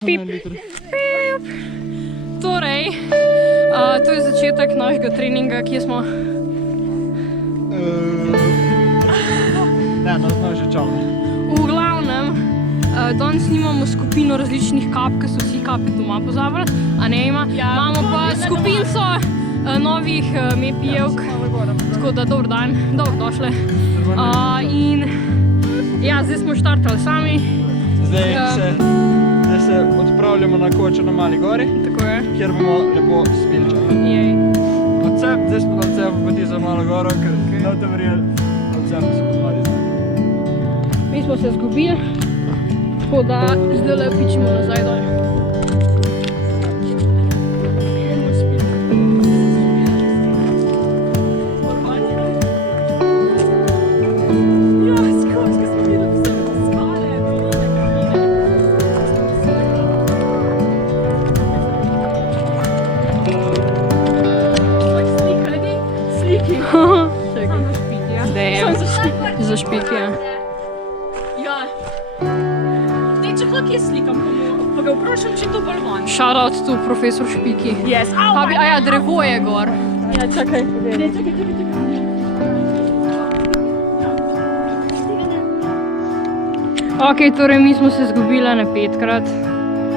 Pip. Pip. Torej, to je začetek našega treninga, kje smo? Ne, no, znaš že čovne. V glavnem, danes nimamo skupino različnih kap, ki so vsi kape doma pozabili, a ne ima. Imamo pa skupinco novih mepijevk, tako da dober dan, dobrodošle. In ja, zdaj smo štartali sami. Zdaj se odpravljamo na kočo na Mali gori, Tako je. kjer bomo lepo spilčali. Jej. Odcep, zdaj smo na odcepu poti za Malo goro, ker ne boste verjeli, odcepu so pomali znaki. Mi smo se zgubili, tako da zdaj le pičimo nazaj dol. Za špik, ja. Ja. Dej, če kak jaz slikam, pa ga vprašam, če je to balvan. Shoutout tu, profesor Špiki. Yes. Aja, drevo je gor. Ja, čakaj. Dej, čakaj. Ok, torej mi smo se zgubili na 5-krat.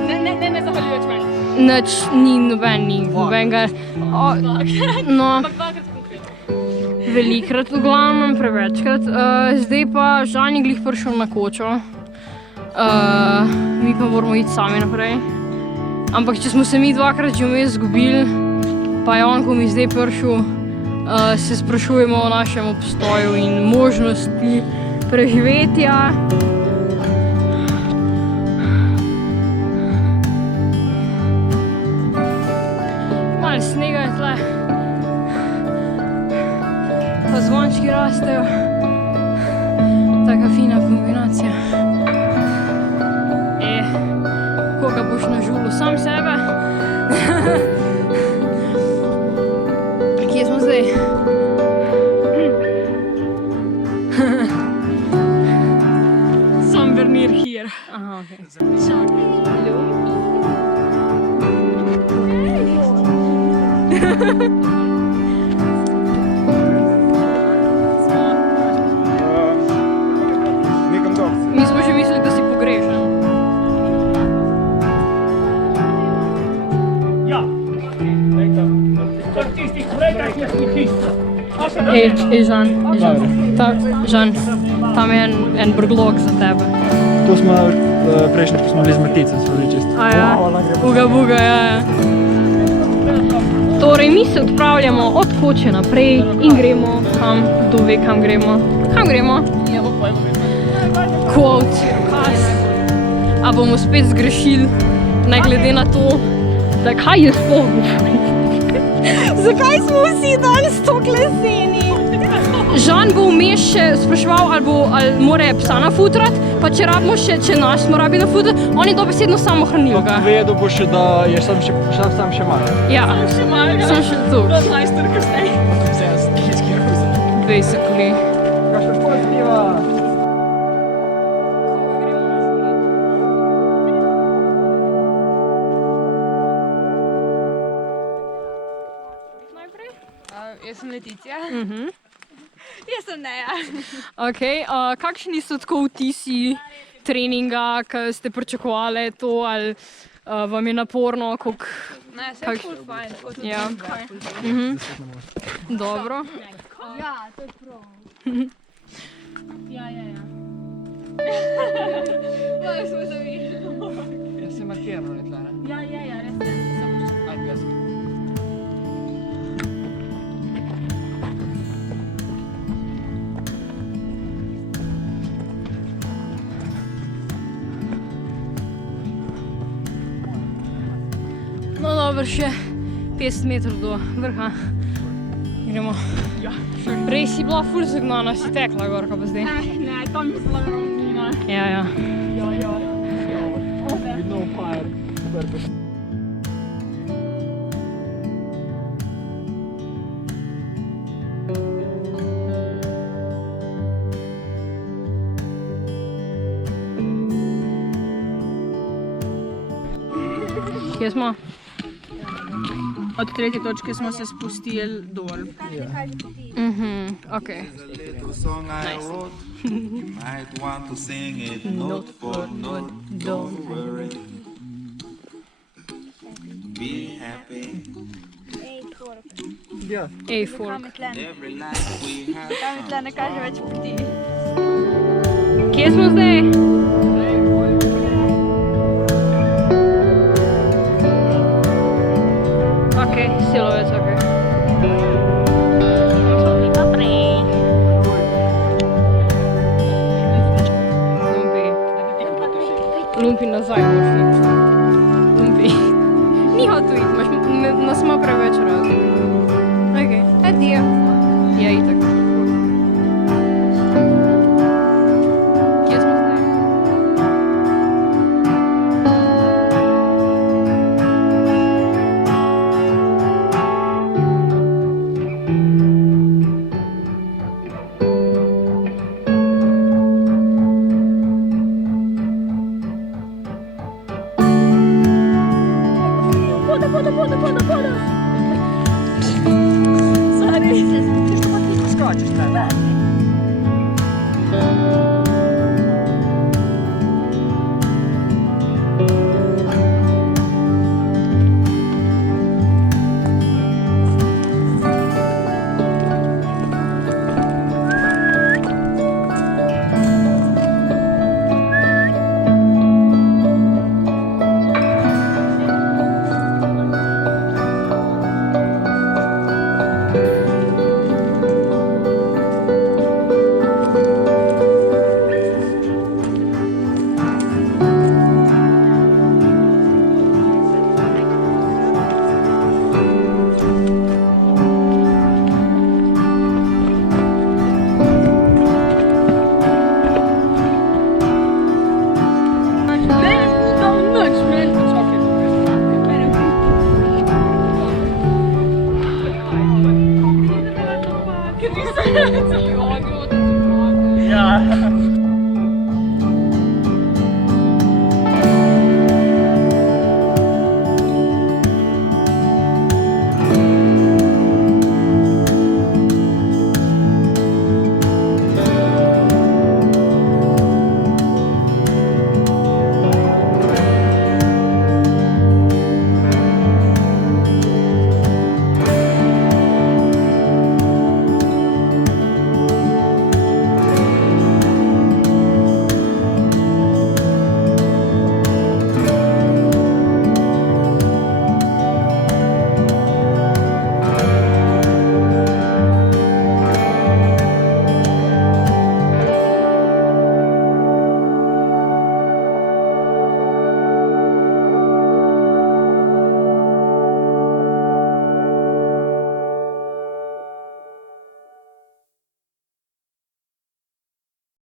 Ne, zahvaljujoč meni. Nič, ni nobenega. No, Dvakrat konkretno. velikrat, v glavnem, prevečkrat. Zdaj pa Žan je glih prišel na kočo. Mi pa moramo iti sami naprej. Ampak če smo se mi dvakrat že vmes zgubili, pa je on, ko mi zdaj prišel, se sprašujemo o našem obstoju in možnosti preživetja. Malo snega je tle. Pa zvončki rastejo. Taka fina kombinacija. Koga boš nažulil? Sam sebe? Kje smo zdaj? Somewhere near here. Aha, okej. Nekam dol. Mi smo že mislili, da si pogrešan. Ja, v tistih vrekah je stihista. Žan, Žan, tam je en brglog za tebe. To smo prejšnji, ko smo bili z Matice, smo bili čisto. A ja, buga, ja. Torej, mi se odpravljamo od koče naprej in gremo kam, kdo ve kam gremo. Kam gremo? Quote. A bomo spet zgrešili, ne glede na to, da kaj je sploh govorim. Zakaj smo vsi danes tako leseni? Žan bo vmes še spraševal, ali mora psa nafutrat, pa če rabimo še, če nas smo rabili nafutrat, on je dobesedno samo hranil ga. Povedal bo še, da je sam še malo. Ja, Še malega. sem še tu. To je najstar kasnej. Vse je stihijski ruzem. Basically. Kakšna pozitiva? Jaz sem Leticia. Jaz sem Neja. Ok, kakšni so tako vtisi treninga, ki ste pričakovali to, ali vam je naporno, koliko... Ne, se je ful fajn. Ja. Dobro. Ja, to je prav. Ja. Moje smo zavili. Jaz sem markiral, ne tle, ne? Ja, res je. Ajde, jaz. No dobro, še 50 metrov do vrha. Gremo. Ja. Res si bila ful zagnana, si tekla gor, kaj pa zdaj? Ne, tam je zelo ravnina. Ja. Ja. With no fire purpose. Kje smo? Od 3. točke smo se spustili dol. Ok. Little song I wrote, you might want to sing it note for note. Don't worry, be happy. Ej, folk. Every life we have. Tam mi tle ne kaže več poti. Kje smo zdaj? Ok, silovec, ok. Lumpi nazaj moraš iti. Lumpi. Ni hotel iti, nas ima preveč rad. Ok, adijo. Ja, itak. Kje smo zdaj? Sorry. Skačeš tam.